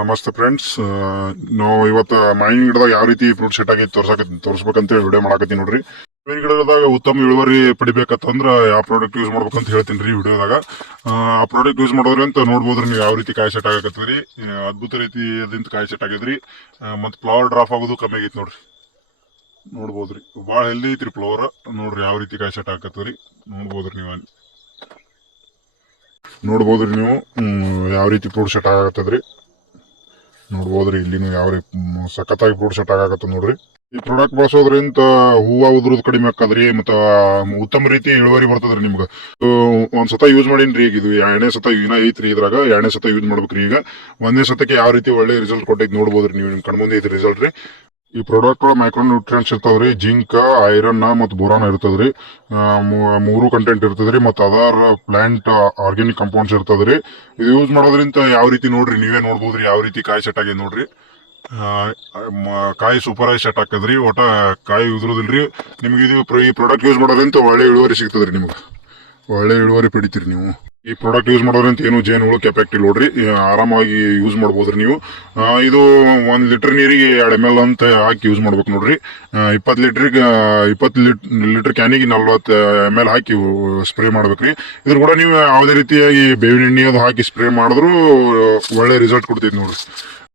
ನಮಸ್ತೆ ಫ್ರೆಂಡ್ಸ್. ನಾವು ಇವತ್ತು ಮಾವಿನ ಗಿಡದಾಗ ಯಾವ ರೀತಿ ಫ್ರೂಟ್ ಸೆಟ್ ಆಗಿ ತೋರಿಸ್ಬೇಕಂತ ವಿಡಿಯೋ ಮಾಡಾಕತ್ತೀನಿ ನೋಡ್ರಿ. ಮಾವಿನ ಗಿಡದಾಗ ಉತ್ತಮ ಇಳುವರಿ ಪಡಿಬೇಕಂದ್ರ ಯಾವ ಪ್ರಾಡಕ್ಟ್ ಯೂಸ್ ಮಾಡ್ಬೇಕಂತ ಹೇಳ್ತೀನಿ ರೀ ವಿಡಿಯೋದಾಗ. ಆ ಪ್ರಾಡಕ್ಟ್ ಯೂಸ್ ಮಾಡೋದ್ರಿಂದ ನೋಡ್ಬೋದ್ರಿ ನೀವು ಯಾವ ರೀತಿ ಕಾಯಿ ಸೆಟ್ ಆಗಕತ್ತೀರಿ. ಅದ್ಭುತ ರೀತಿಯಿಂದ ಕಾಯಿ ಸೆಟ್ ಆಗಿದ್ರಿ. ಮತ್ತು ಫ್ಲವರ್ ಡ್ರಾಪ್ ಆಗೋದು ಕಮ್ಮಿ ಆಗೈತಿ ನೋಡ್ರಿ. ನೋಡ್ಬೋದ್ರಿ, ಭಾಳ ಹೆಲ್ದಿ ಐತ್ರಿ ಫ್ಲವರ್. ನೋಡ್ರಿ ಯಾವ ರೀತಿ ಕಾಯಿ ಸೆಟ್ ಆಗಕತ್ತೀರಿ ನೋಡ್ಬೋದ್ರಿ ನೀವು. ನೋಡ್ಬೋದ್ರಿ ನೀವು ಯಾವ ರೀತಿ ಫ್ರೂಟ್ ಸೆಟ್ ಆಗತ್ತದ್ರಿ. ನೋಡ್ಬೋದ್ರಿ ಇಲ್ಲಿ ಯಾವ ಸಖತ್ತಾಗಿ ಫ್ರೂಟ್ ಸೆಟ್ ಆಗತ್ತ ನೋಡ್ರಿ. ಈ ಪ್ರಾಡಕ್ಟ್ ಬಳಸೋದ್ರಿಂದ ಹೂವು ಉದುರೋದು ಕಡಿಮೆ ಆಕ್ಕದ್ರಿ, ಮತ್ತ ಉತ್ತಮ ರೀತಿ ಇಳುವರಿ ಬರ್ತದ್ರಿ ನಿಮ್ಗೆ. ಒಂದ್ಸತ ಯೂಸ್ ಮಾಡೀನ್ರಿ. ಈಗ ಇದು 2ನೇ ಸತ ಐತ್ರಿ. ಇದ್ರಾಗ 2ನೇ ಸತ ಯೂಸ್ ಮಾಡ್ಬೇಕ್ರಿ. ಈಗ 1ನೇ ಸತಕ್ಕೆ ಯಾವ ರೀತಿ ಒಳ್ಳೆ ರಿಸಲ್ಟ್ ಕೊಟ್ಟೈತಿ ನೋಡ್ಬೋದ್ರಿ ನೀವು. ನಿಮ್ ಕಣ್ಮುಂದೆ ಐತಿ ರಿಸಲ್ಟ್ ರೀ. ಈ ಪ್ರಾಡಕ್ಟ್ ಮೈಕ್ರೋ ನ್ಯೂಟ್ರಿಯೆಂಟ್ಸ್ ಇರ್ತಾವ್ರಿ. ಜಿಂಕ್, ಐರನ್ ಮತ್ತು ಬೋರಾನ್ ಇರ್ತದ್ರಿ. 3 ಕಂಟೆಂಟ್ ಇರ್ತದ್ರಿ. ಮತ್ತು ಅದರ್ ಪ್ಲಾಂಟ್ ಆರ್ಗ್ಯಾನಿಕ್ ಕಂಪೌಂಡ್ಸ್ ಇರ್ತದ್ರಿ. ಇದು ಯೂಸ್ ಮಾಡೋದ್ರಿಂದ ಯಾವ ರೀತಿ ನೋಡ್ರಿ, ನೀವೇ ನೋಡ್ಬೋದ್ರಿ ಯಾವ ರೀತಿ ಕಾಯಿ ಸೆಟ್ ಆಗಿ ನೋಡ್ರಿ. ಕಾಯಿ ಸೂಪರ್ ಆಗಿ ಸೆಟ್ ಹಾಕದ್ರಿ. ಒಟ್ಟ ಕಾಯಿ ಉದುರೋದಿಲ್ರಿ ನಿಮ್ಗೆ. ಇದು ಈ ಪ್ರಾಡಕ್ಟ್ ಯೂಸ್ ಮಾಡೋದ್ರಿಂದ ಒಳ್ಳೆ ಇಳುವರಿ ಸಿಗ್ತದ್ರಿ. ನಿಮ್ಗೆ ಒಳ್ಳೆ ಇಳುವರಿ ಪಡಿತೀರಿ ನೀವು. ಈ ಪ್ರಾಡಕ್ಟ್ ಯೂಸ್ ಮಾಡೋದ್ರಿಂದ ಏನು ಜೇನುಗಳು ಕೆಫೆಕ್ಟ್ ಇಲ್ಲ ನೋಡ್ರಿ. ಆರಾಮಾಗಿ ಯೂಸ್ ಮಾಡ್ಬೋದ್ರಿ ನೀವು. ಇದು 1 ಲೀಟರ್ ನೀರಿಗೆ 2 ml ಅಂತ ಹಾಕಿ ಯೂಸ್ ಮಾಡ್ಬೇಕು ನೋಡ್ರಿ. 20 ಲೀಟರ್ ಕ್ಯಾನಿಗೆ 40 ml ಹಾಕಿ ಸ್ಪ್ರೇ ಮಾಡ್ಬೇಕ್ರಿ. ಇದ್ರ ಕೂಡ ನೀವು ಯಾವುದೇ ರೀತಿಯಾಗಿ ಬೇವಿನ ಎಣ್ಣೆ ಅದು ಹಾಕಿ ಸ್ಪ್ರೇ ಮಾಡಿದ್ರು ಒಳ್ಳೆ ರಿಸಲ್ಟ್ ಕೊಡ್ತೈತಿ ನೋಡ್ರಿ.